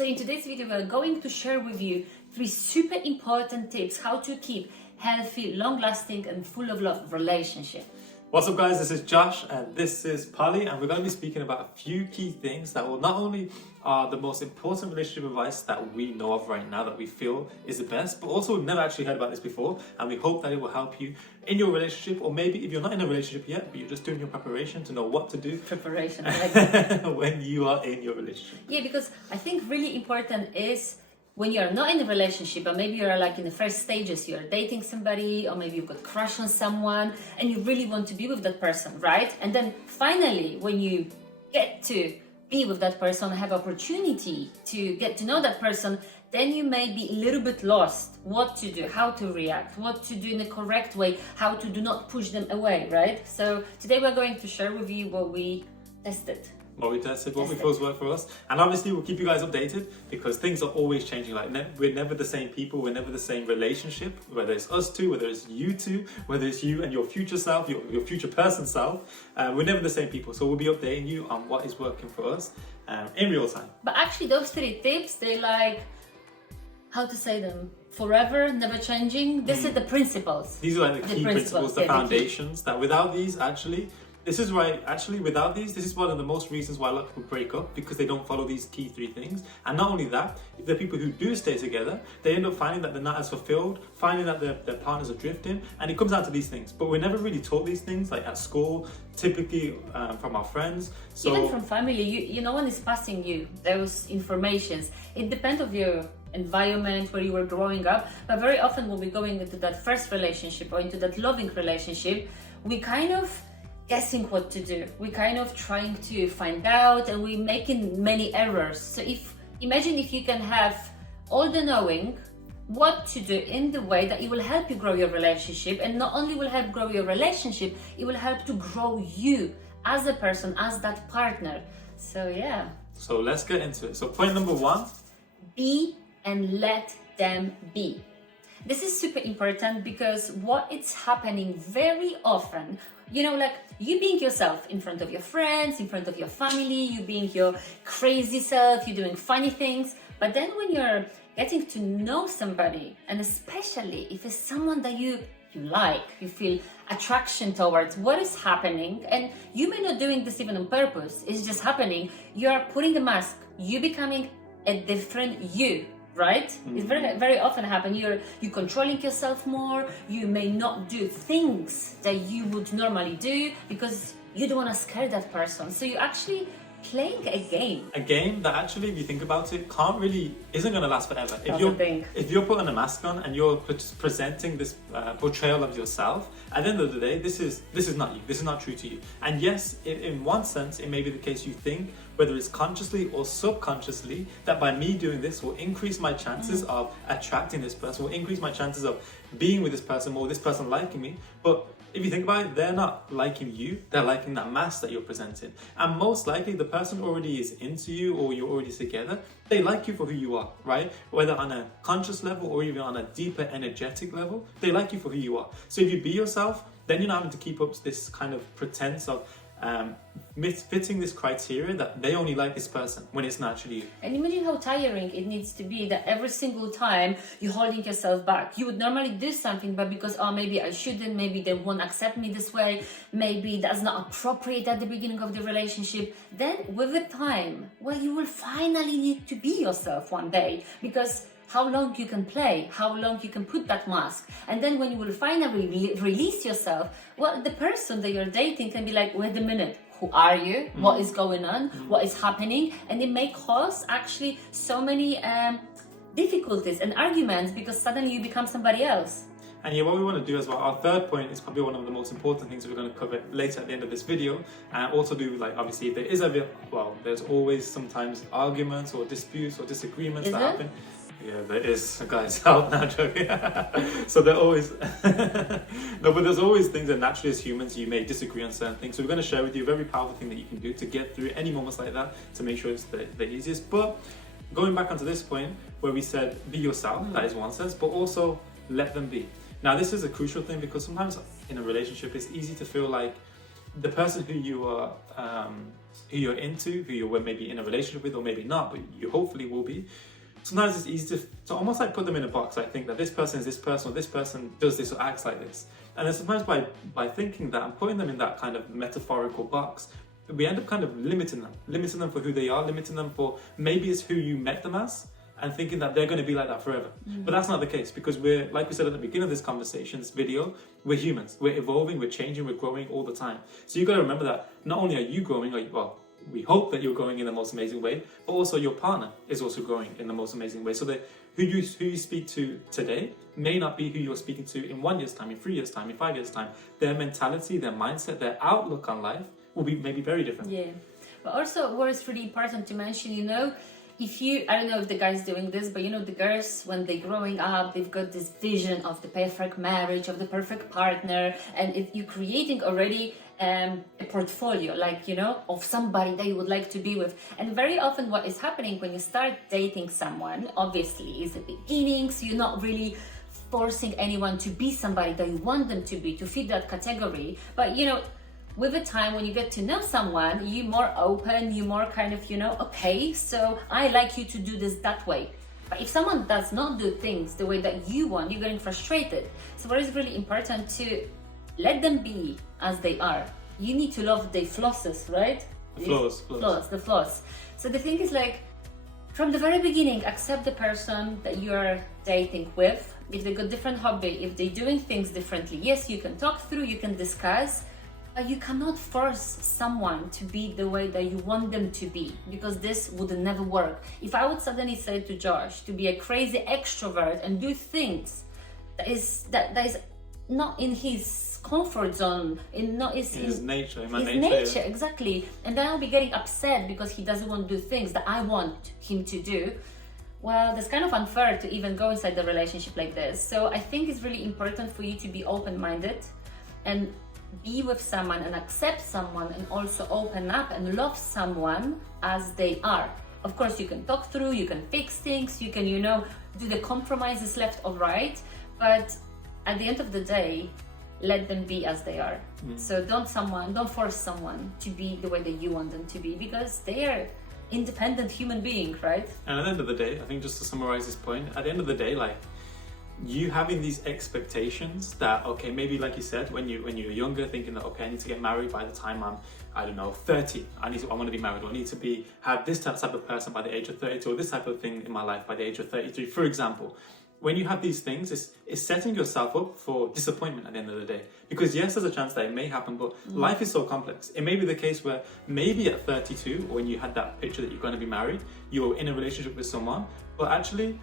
So in today's video, we're going to share with you 3 super important tips how to keep healthy, long-lasting and full of love relationship. What's up guys, this is Josh and this is Polly, and we're going to be speaking about a few key things that will not only are the most important relationship advice that we know of right now that we feel is the best, but also we've never actually heard about this before, and we hope that it will help you in your relationship, or maybe if you're not in a relationship yet but you're just doing your preparation to know what to do Preparation, I like that. when you are in your relationship. Yeah, because I think really important is when you're not in a relationship, or maybe you're like in the first stages, you're dating somebody, or maybe you've got a crush on someone and you really want to be with that person, right? And then finally, when you get to be with that person, have opportunity to get to know that person, then you may be a little bit lost what to do, how to react, what to do in the correct way, how to do not push them away, right? So today we're going to share with you what we tested. What we tested, what we feel work for us, and obviously we'll keep you guys updated because things are always changing. Like we're never the same people, we're never the same relationship, whether it's us two, whether it's you two, whether it's you and your future self, your future person self, we're never the same people. So we'll be updating you on what is working for us in real time. But actually those 3 tips, they like, how to say them, forever, never changing. This is the principles. These are like the key principles, the foundations, that without these this is one of the most reasons why a lot of people break up, because they don't follow these key 3 things. And not only that, if the people who do stay together, they end up finding that they're not as fulfilled, finding that their partners are drifting, and it comes down to these things. But we're never really taught these things, like at school, typically from our friends. So even from family, you no one is passing you those informations. It depends on your environment where you were growing up, but very often when we're going into that first relationship or into that loving relationship, we kind of guessing what to do. We're kind of trying to find out, and we're making many errors. So imagine if you can have all the knowing what to do in the way that it will help you grow your relationship, and not only will help grow your relationship, it will help to grow you as a person, as that partner. So yeah. So let's get into it. So point number 1. Be and let them be. This is super important because what is happening very often, like you being yourself in front of your friends, in front of your family, you being your crazy self, you're doing funny things. But then when you're getting to know somebody, and especially if it's someone that you like, you feel attraction towards, what is happening, and you may not doing this even on purpose, it's just happening, you are putting a mask, you becoming a different you. Right? Mm-hmm. It's very often happen. You're controlling yourself more. You may not do things that you would normally do because you don't want to scare that person. So you're actually playing a game. A game that actually, if you think about it, isn't going to last forever. If you're putting a mask on and you're presenting this portrayal of yourself, at the end of the day, this is not you. This is not true to you. And yes, in one sense, it may be the case you think, whether it's consciously or subconsciously, that by me doing this will increase my chances of attracting this person, will increase my chances of being with this person more, this person liking me. But if you think about it, they're not liking you, they're liking that mask that you're presenting. And most likely the person already is into you, or you're already together, they like you for who you are, right? Whether on a conscious level or even on a deeper energetic level, they like you for who you are. So if you be yourself, then you're not having to keep up this kind of pretense of fitting this criteria that they only like this person when it's naturally you. And imagine how tiring it needs to be that every single time you're holding yourself back. You would normally do something, but because, maybe I shouldn't, maybe they won't accept me this way, maybe that's not appropriate at the beginning of the relationship, then with the time, you will finally need to be yourself one day, because how long you can play, how long you can put that mask. And then when you will finally release yourself, the person that you're dating can be like, wait a minute, who are you? What is going on? What is happening? And it may cause actually so many difficulties and arguments because suddenly you become somebody else. And yeah, what we want to do as well, our 3rd point is probably one of the most important things that we're going to cover later at the end of this video, and also do, obviously, if there is there's always sometimes arguments or disputes or disagreements that happen. Yeah, there is, guys. Out now, joking. So there always no, but there's always things that naturally as humans you may disagree on certain things. So we're going to share with you a very powerful thing that you can do to get through any moments like that, to make sure it's the easiest. But going back onto this point where we said be yourself, that is one sense, but also let them be. Now this is a crucial thing, because sometimes in a relationship it's easy to feel like the person who you are who you're into, who you're maybe in a relationship with, or maybe not, but you hopefully will be. Sometimes it's easy to almost like put them in a box. I think that this person is this person, or this person does this or acts like this. And then sometimes by thinking that and putting them in that kind of metaphorical box, we end up kind of limiting them for who they are, limiting them for maybe it's who you met them as, and thinking that they're going to be like that forever. But that's not the case, because we're, like we said at the beginning of this conversation, this video, we're humans. We're evolving, we're changing, we're growing all the time. So you've got to remember that not only are you growing, we hope that you're growing in the most amazing way, but also your partner is also growing in the most amazing way. So that who you speak to today may not be who you're speaking to in 1 year's time, in 3 years' time, in 5 years' time. Their mentality, their mindset, their outlook on life will be maybe very different. Yeah. But also what is really important to mention, if you, I don't know if the guy's doing this, but the girls, when they're growing up, they've got this vision of the perfect marriage, of the perfect partner, and if you're creating already a portfolio, of somebody that you would like to be with. And very often what is happening when you start dating someone, obviously, is the beginning, so you're not really forcing anyone to be somebody that you want them to be, to fit that category. But, with the time, when you get to know someone, you're more open, you're more kind of, okay, so I like you to do this that way. But if someone does not do things the way that you want, you're getting frustrated. So what is really important to let them be as they are. You need to love their flosses, right? The flaws. So the thing is, from the very beginning, accept the person that you're dating with. If they've got different hobby, if they're doing things differently, yes, you can talk through, you can discuss. But you cannot force someone to be the way that you want them to be, because this would never work. If I would suddenly say to Josh to be a crazy extrovert and do things that is not in his comfort zone, in his nature, exactly, and then I'll be getting upset because he doesn't want to do things that I want him to do. Well, that's kind of unfair to even go inside the relationship like this. So I think it's really important for you to be open-minded and be with someone and accept someone, and also open up and love someone as they are. Of course, you can talk through, you can fix things, you can, do the compromises left or right, but at the end of the day, let them be as they are. So don't force someone to be the way that you want them to be, because they are independent human being, right? And at the end of the day, I think, just to summarize this point, at the end of the day, you having these expectations that, okay, maybe like you said, when you're younger, thinking that, okay, I need to get married by the time I'm, 30. I want to be married, or I need to have this type of person by the age of 32, or this type of thing in my life by the age of 33, for example. When you have these things, it's setting yourself up for disappointment at the end of the day. Because yes, there's a chance that it may happen, but life is so complex. It may be the case where maybe at 32, or when you had that picture that you're going to be married, you're in a relationship with someone, but actually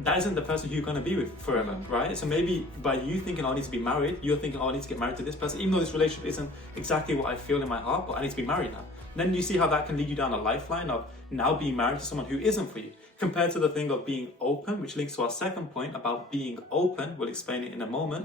that isn't the person who you're going to be with forever, right? So maybe by you thinking, I need to be married, you're thinking, I need to get married to this person, even though this relationship isn't exactly what I feel in my heart, but I need to be married now. Then you see how that can lead you down a lifeline of now being married to someone who isn't for you, compared to the thing of being open, which links to our second point about being open, we'll explain it in a moment,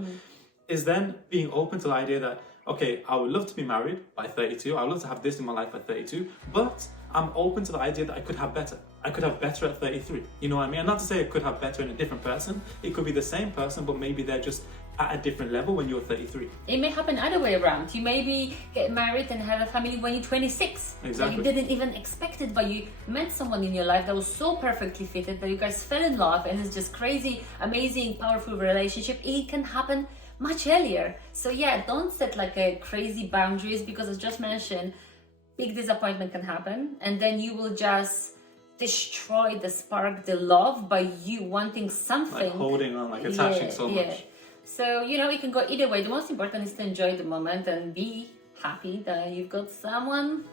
is then being open to the idea that, okay, I would love to be married by 32, I would love to have this in my life by 32, but I'm open to the idea that I could have better. I could have better at 33. You know what I mean? And not to say I could have better in a different person. It could be the same person, but maybe they're just at a different level when you're 33. It may happen either way around. You maybe get married and have a family when you're 26. Exactly. You didn't even expect it, but you met someone in your life that was so perfectly fitted that you guys fell in love, and it's just crazy, amazing, powerful relationship. It can happen much earlier. So yeah, don't set a crazy boundaries, because as just mentioned, big disappointment can happen, and then you will just destroy the spark, the love, by you wanting something. Holding on, attaching so much. So, it can go either way. The most important is to enjoy the moment and be happy that you've got someone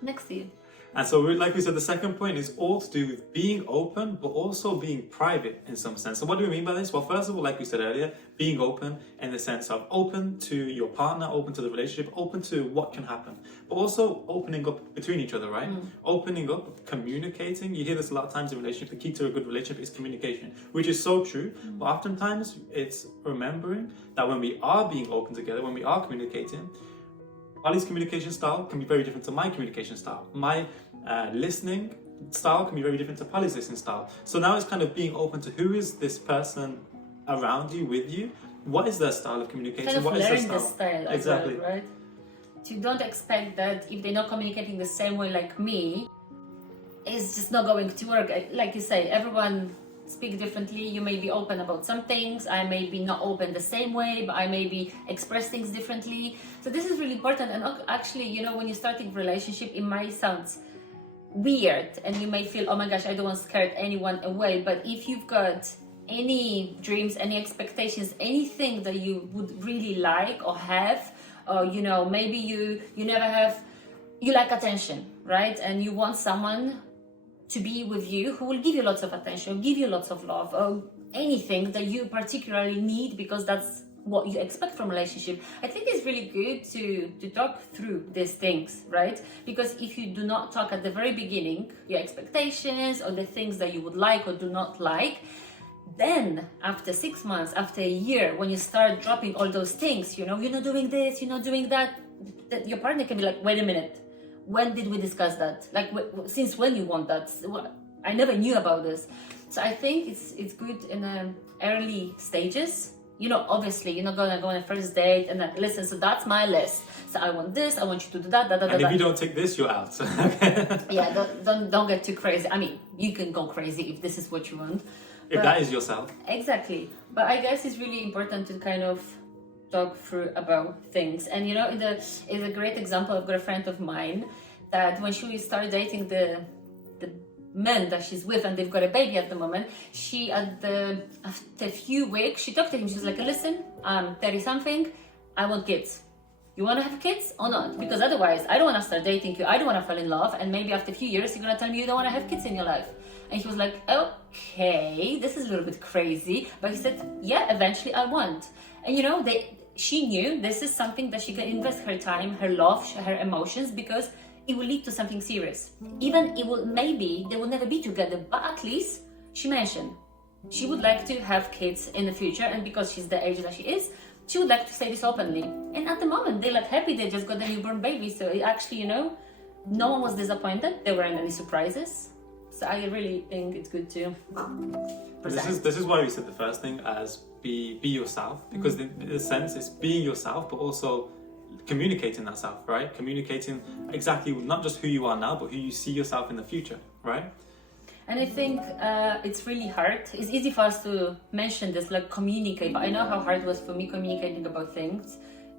next to you. And so, like we said, the second point is all to do with being open, but also being private in some sense. So what do we mean by this? Well, first of all, like we said earlier, being open in the sense of open to your partner, open to the relationship, open to what can happen, but also opening up between each other, right? Opening up, communicating. You hear this a lot of times in relationship. The key to a good relationship is communication, which is so true. But oftentimes it's remembering that when we are being open together, when we are communicating, Ali's communication style can be very different to my communication style. My listening style can be very different to Polly's listening style. So now it's kind of being open to who is this person around you, with you. What is their style of communication? Kind of what is learn their the style exactly. as well, right? don't expect that if they're not communicating the same way like me, it's just not going to work. Like you say, everyone speak differently. You may be open about some things, I may be not open the same way, but I may be express things differently. So this is really important. And actually, you know, when you're starting a relationship, it might sound weird and you may feel, oh my gosh, I don't want to scare anyone away. But if you've got any dreams, any expectations, anything that you would really like or have, or you know, maybe you never have, you like attention, right? And you want someone to be with you who will give you lots of attention, give you lots of love, or anything that you particularly need, because that's what you expect from a relationship. I think it's really good to talk through these things, right? Because if you do not talk at the very beginning, your expectations or the things that you would like or do not like, then after 6 months, after a year, when you start dropping all those things, you know, you're not doing this, you're not doing that, that your partner can be like, wait a minute, when did we discuss that? Like, since when you want that? I never knew about this. So I think it's good in early stages. You know, obviously, you're not gonna go on a first date and like, listen, so that's my list. So I want this, I want you to do that, and if you don't take this, you're out. Yeah, don't get too crazy. I mean, you can go crazy if this is what you want. If that is yourself. Exactly. But I guess it's really important to kind of talk through about things. And you know, is a great example. I've got a friend of mine that when she started dating the men that she's with, and they've got a baby at the moment, she after a few weeks, she talked to him. She was like, listen, I'm 30 something, I want kids. You want to have kids or not? Because otherwise, I don't want to start dating you, I don't want to fall in love, and maybe after a few years, you're going to tell me you don't want to have kids in your life. And he was like, okay, this is a little bit crazy. But he said, yeah, eventually I want. And you know, she knew this is something that she can invest her time, her love, her emotions, because it will lead to something serious. Even maybe they will never be together, but at least she mentioned she would like to have kids in the future, and because she's the age that she is, she would like to say this openly. And at the moment, they're like happy, they just got a newborn baby. So it actually, you know, no one was disappointed. There weren't any surprises. So I really think it's good to present. This is why we said the first thing as be yourself, because in a sense it's being yourself, but also communicating that self, right? Communicating exactly not just who you are now, but who you see yourself in the future, right? And I think it's really hard. It's easy for us to mention this, like communicate, but I know how hard it was for me communicating about things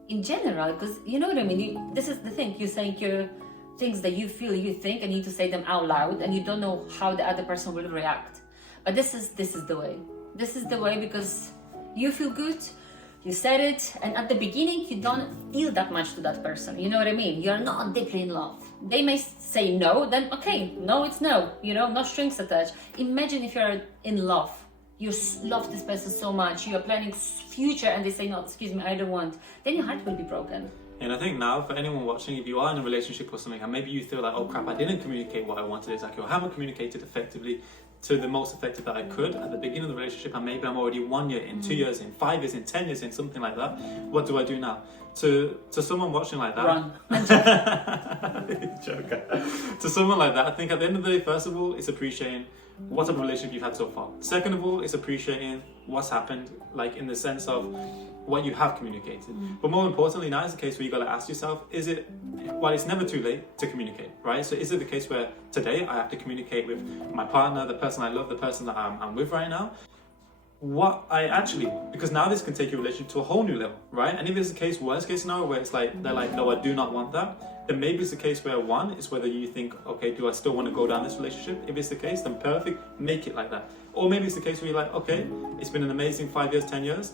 in general, because you know what I mean? This is the thing, you're saying your things that you feel, you think, and you need to say them out loud, and you don't know how the other person will react. But this is the way. This is the way, because you feel good, you said it, and at the beginning you don't feel that much to that person. You know what I mean? You're not deeply in love. They may say no, then okay, no, it's no. You know, no strings attached. Imagine if you're in love. You love this person so much, you are planning future, and they say no, excuse me, I don't want. Then your heart will be broken. And I think now, for anyone watching, if you are in a relationship or something, and maybe you feel like, oh crap, I didn't communicate what I wanted exactly, or haven't communicated effectively to the most effective that I could at the beginning of the relationship, and maybe I'm already 1 year in, 2 years in, 5 years in, 10 years in, something like that. What do I do now? To someone watching like that, run. Joker. To someone like that, I think at the end of the day, first of all, it's appreciating what type of relationship you've had so far. Second of all, it's appreciating what's happened, like in the sense of what you have communicated. But more importantly, now is the case where you got to ask yourself, is it, well, it's never too late to communicate, right? So is it the case where today I have to communicate with my partner, the person I love, the person that I'm with right now, what I actually want? Because now this can take your relationship to a whole new level, right? And if it's the case, worst case scenario, where it's like, they're like, no, I do not want that, then maybe it's the case where one, is whether you think, okay, do I still want to go down this relationship? If it's the case, then perfect, make it like that. Or maybe it's the case where you're like, okay, it's been an amazing 5 years, 10 years,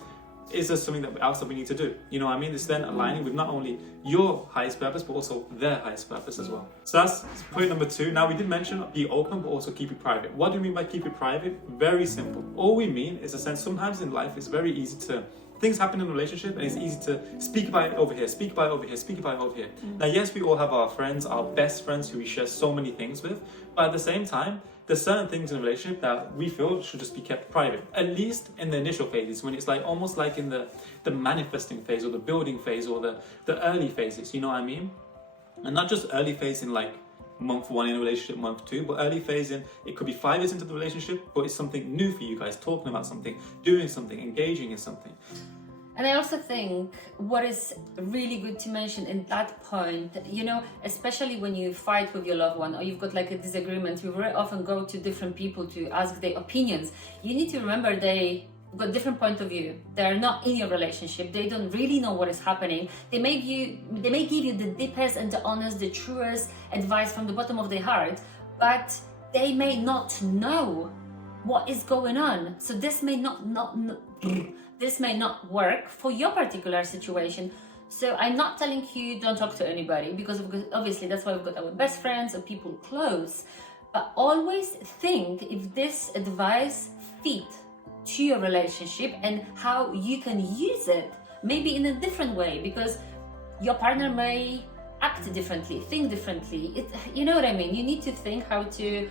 is there something else that we need to do? You know what I mean? It's then aligning with not only your highest purpose, but also their highest purpose as well. So that's point number 2. Now, we did mention be open, but also keep it private. What do we mean by keep it private? Very simple. All we mean is a sense, sometimes in life, it's very easy to, things happen in a relationship, and it's easy to speak about it over here, speak about it over here, speak about it over here. Now, yes, we all have our friends, our best friends who we share so many things with, but at the same time, there's certain things in a relationship that we feel should just be kept private, at least in the initial phases, when it's like almost like in the manifesting phase or the building phase or the early phases, you know what I mean? And not just early phase in like month 1 in a relationship, month 2, but early phase in, it could be 5 years into the relationship, but it's something new for you guys, talking about something, doing something, engaging in something. And I also think what is really good to mention in that point, you know, especially when you fight with your loved one or you've got like a disagreement, you very often go to different people to ask their opinions. You need to remember they got different point of view. They're not in your relationship. They don't really know what is happening. They may give you the deepest and the honest, the truest advice from the bottom of their heart, but they may not know what is going on. So this may this may not work for your particular situation. So I'm not telling you don't talk to anybody, because obviously that's why we've got our best friends or people close. But always think if this advice fits to your relationship and how you can use it, maybe in a different way, because your partner may act differently, think differently. You know what I mean? You need to think how to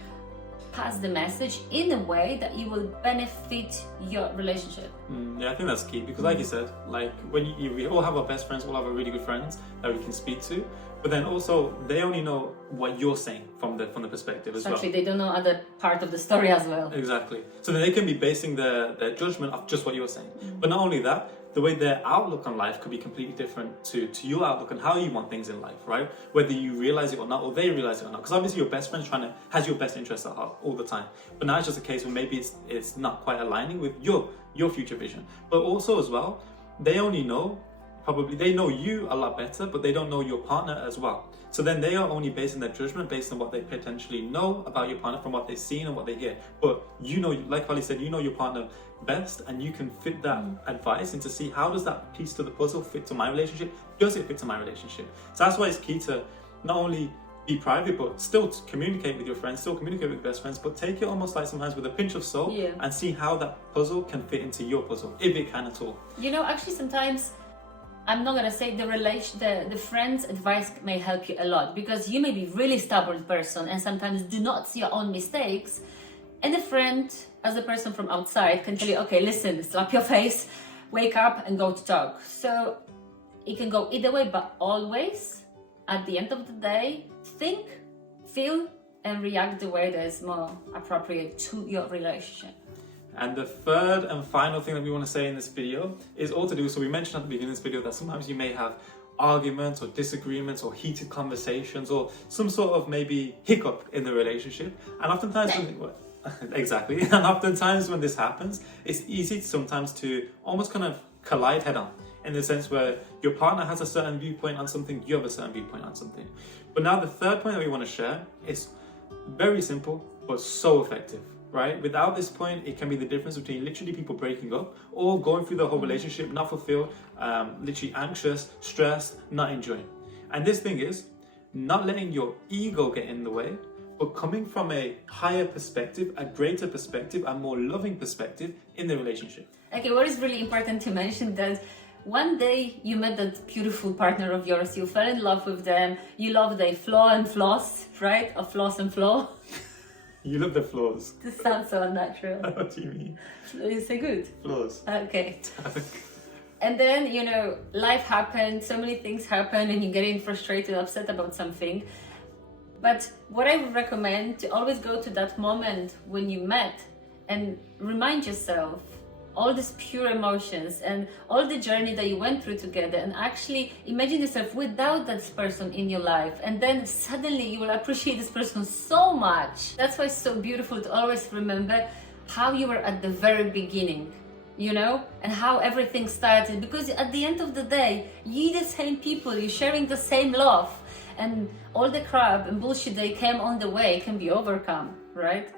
pass the message in a way that you will benefit your relationship. Yeah, I think that's key, because like you said, like when we all have our best friends, all have our really good friends that we can speak to, but then also they only know what you're saying from the perspective as well. Actually, they don't know other part of the story as well. Exactly. So then they can be basing their judgment off just what you're saying. But not only that, the way their outlook on life could be completely different to your outlook on how you want things in life, right? Whether you realize it or not, or they realize it or not. Because obviously your best friend has your best interests at heart all the time. But now it's just a case where maybe it's not quite aligning with your future vision. But also as well, they know you a lot better, but they don't know your partner as well. So then they are only basing their judgment based on what they potentially know about your partner from what they've seen and what they hear. But you know, like Holly said, you know your partner best, and you can fit that advice into see how does that piece to the puzzle fit to my relationship? Does it fit to my relationship? So that's why it's key to not only be private, but still communicate with your friends, still communicate with best friends, but take it almost like sometimes with a pinch of salt and see how that puzzle can fit into your puzzle, if it can at all. You know, actually sometimes I'm not gonna say the friend's advice may help you a lot, because you may be really stubborn person and sometimes do not see your own mistakes, and a friend, as a person from outside, can tell you, okay, listen, slap your face, wake up and go to talk. So it can go either way, but always at the end of the day, think, feel and react the way that is more appropriate to your relationship. And the third and final thing that we want to say in this video is all to do, so we mentioned at the beginning of this video that sometimes you may have arguments or disagreements or heated conversations or some sort of maybe hiccup in the relationship. And oftentimes exactly. And oftentimes when this happens, it's easy sometimes to almost kind of collide head on, in the sense where your partner has a certain viewpoint on something, you have a certain viewpoint on something. But now the third point that we want to share is very simple, but so effective, right? Without this point, it can be the difference between literally people breaking up or going through the whole relationship, not fulfilled, literally anxious, stressed, not enjoying. And this thing is not letting your ego get in the way, but coming from a higher perspective, a greater perspective, a more loving perspective in the relationship. Okay, what is really important to mention that one day you met that beautiful partner of yours, you fell in love with them, you love their flaw and floss, right? Or floss and flaw. You love the flaws. This sounds so unnatural. What do you mean? You say good? Flaws. Okay. And then, you know, life happened, so many things happen and you're getting frustrated, upset about something. But what I would recommend to always go to that moment when you met and remind yourself all these pure emotions and all the journey that you went through together, and actually imagine yourself without that person in your life, and then suddenly you will appreciate this person so much. That's why it's so beautiful to always remember how you were at the very beginning, you know, and how everything started, because at the end of the day, you're the same people, you're sharing the same love, and all the crap and bullshit that came on the way can be overcome, right?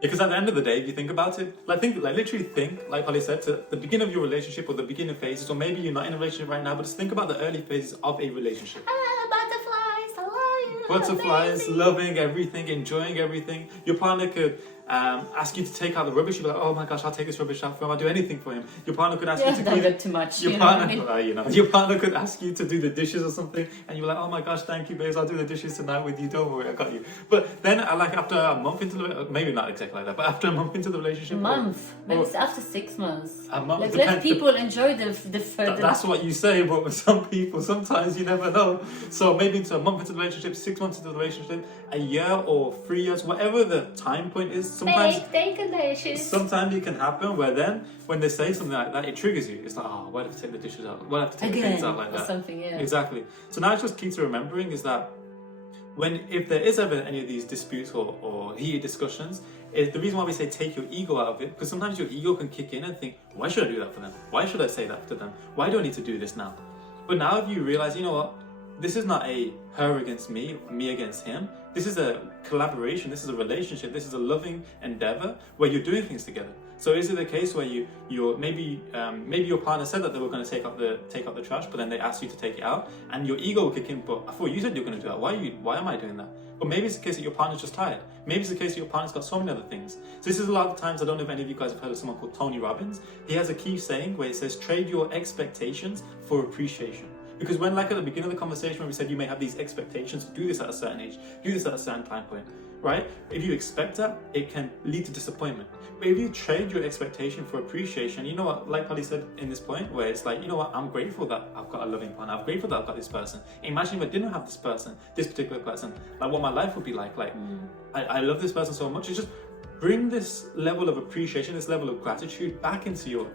Because at the end of the day, if you think about it, literally think, like Holly said, to the beginning of your relationship or the beginning phases, or maybe you're not in a relationship right now, but just think about the early phases of a relationship. Butterflies, I love you. Butterflies, loving everything, enjoying everything. Your partner could ask you to take out the rubbish. You'd be like, oh my gosh, I'll take this rubbish out for him. I'll do anything for him. Your partner could ask you to do that too much. Your partner could ask you to do the dishes or something, and you're like, oh my gosh, thank you, babes. I'll do the dishes tonight with you. Don't worry, I got you. But then, like after a month into the, maybe not exactly like that, but after a month into the relationship, maybe it's after 6 months. A month. Like, let people enjoy the further. That's what you say, but with some people, sometimes you never know. So maybe into a month into the relationship, 6 months into the relationship, a year or 3 years, whatever the time point is. sometimes it can happen where then when they say something like that, it triggers you. It's like, oh, why have to take the dishes out? Why have to take the things out like that? Something, yeah. Exactly. So now it's just key to remembering is that if there is ever any of these disputes or heated discussions, is the reason why we say take your ego out of it, because sometimes your ego can kick in and think, why should I do that for them? Why should I say that to them? Why do I need to do this now? But now if you realize, you know what, this is not a her against me, me against him. This is a collaboration, this is a relationship, this is a loving endeavor where you're doing things together. So is it the case where you're maybe your partner said that they were going to take out the trash, but then they asked you to take it out, and your ego will kick in. But I thought you said you were going to do that. Why am I doing that? But maybe it's the case that your partner's just tired. Maybe it's the case that your partner's got so many other things. So this is a lot of times. I don't know if any of you guys have heard of someone called Tony Robbins. He has a key saying where it says, "Trade your expectations for appreciation." Because when, like at the beginning of the conversation, when we said you may have these expectations to do this at a certain age, do this at a certain time point, right? If you expect that, it can lead to disappointment. But if you trade your expectation for appreciation, you know what, like Holly said in this point, where it's like, you know what, I'm grateful that I've got a loving partner. I'm grateful that I've got this person. Imagine if I didn't have this person, this particular person, like what my life would be like. I love this person so much. It's just bring this level of appreciation, this level of gratitude back into your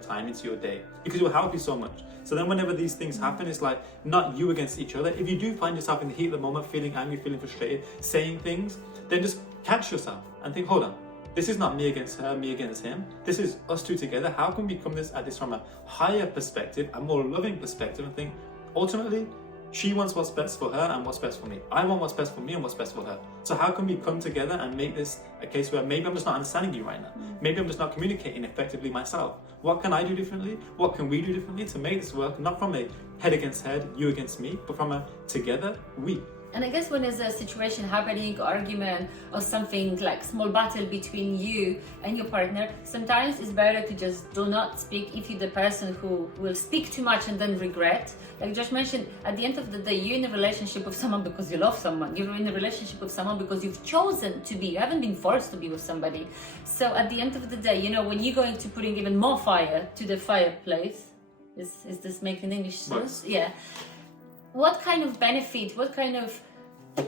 time, into your day, because it will help you so much. So then whenever these things happen, it's like not you against each other. If you do find yourself in the heat of the moment, feeling angry, feeling frustrated, saying things, then just catch yourself and think, hold on, this is not me against her, me against him. This is us two together. How can we come at this from a higher perspective, a more loving perspective, and think, ultimately, she wants what's best for her and what's best for me. I want what's best for me and what's best for her. So how can we come together and make this a case where maybe I'm just not understanding you right now. Maybe I'm just not communicating effectively myself. What can I do differently? What can we do differently to make this work? Not from a head against head, you against me, but from a together, we. And I guess when there's a situation happening, argument or something like small battle between you and your partner, sometimes it's better to just do not speak if you're the person who will speak too much and then regret. Like Josh mentioned, at the end of the day, you're in a relationship with someone because you love someone. You're in a relationship with someone because you've chosen to be. You haven't been forced to be with somebody. So at the end of the day, you know, when you're going to putting even more fire to the fireplace, is this making English sense? Yeah. What kind of benefit,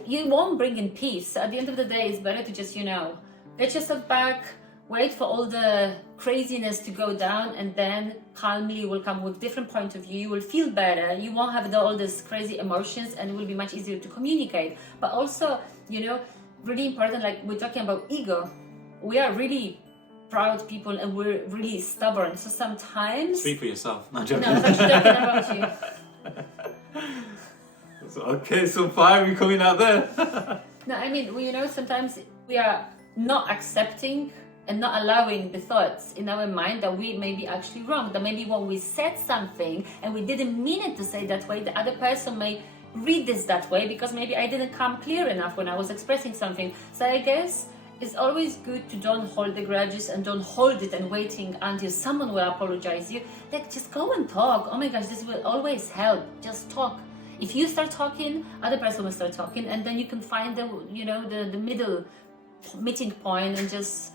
you won't bring in peace. So at the end of the day, it's better to just, get yourself back, wait for all the craziness to go down, and then calmly you will come with different point of view. You will feel better. You won't have all these crazy emotions, and it will be much easier to communicate. But also, really important, like we're talking about ego. We are really proud people and we're really stubborn. So sometimes... Speak for yourself. Not joking. No, I'm actually talking about you. Okay, some fire coming out there. No, I mean, sometimes we are not accepting and not allowing the thoughts in our mind that we may be actually wrong. That maybe when we said something and we didn't mean it to say that way, the other person may read this that way because maybe I didn't come clear enough when I was expressing something. So I guess it's always good to don't hold the grudges and don't hold it and waiting until someone will apologize you. Like, just go and talk. Oh my gosh, this will always help. Just talk. If you start talking, other person will start talking, and then you can find the middle meeting point and just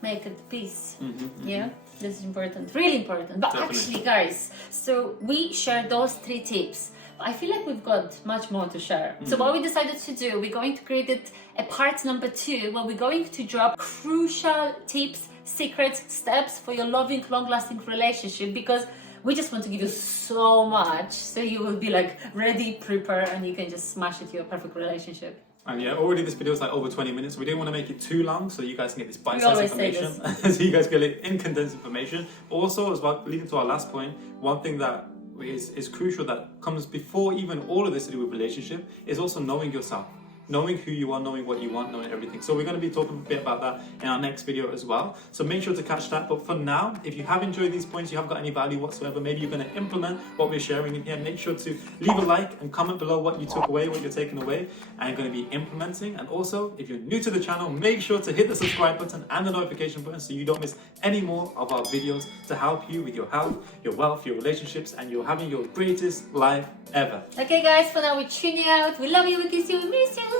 make it peace. Yeah, this is important, really important. But Definitely. Actually, guys, so we shared those 3 tips. I feel like we've got much more to share. So what we decided to do, we're going to create a part number 2 where we're going to drop crucial tips, secrets, steps for your loving, long-lasting relationship, because we just want to give you so much, so you will be like ready, prepare, and you can just smash it to your perfect relationship. And yeah, already this video is like over 20 minutes. We didn't want to make it too long, so you guys can get this bite-sized information. So you guys get in condensed information. Also, as well, leading to our last point, one thing that is crucial that comes before even all of this to do with relationship is also knowing yourself. Knowing who you are, knowing what you want, knowing everything. So we're going to be talking a bit about that in our next video as well. So make sure to catch that. But for now, if you have enjoyed these points, you haven't got any value whatsoever, maybe you're going to implement what we're sharing in here, make sure to leave a like and comment below what you took away, what you're taking away, and you're going to be implementing. And also, if you're new to the channel, make sure to hit the subscribe button and the notification button so you don't miss any more of our videos to help you with your health, your wealth, your relationships, and you're having your greatest life ever. Okay guys, for now we're tuning out. We love you, we kiss you, we miss you.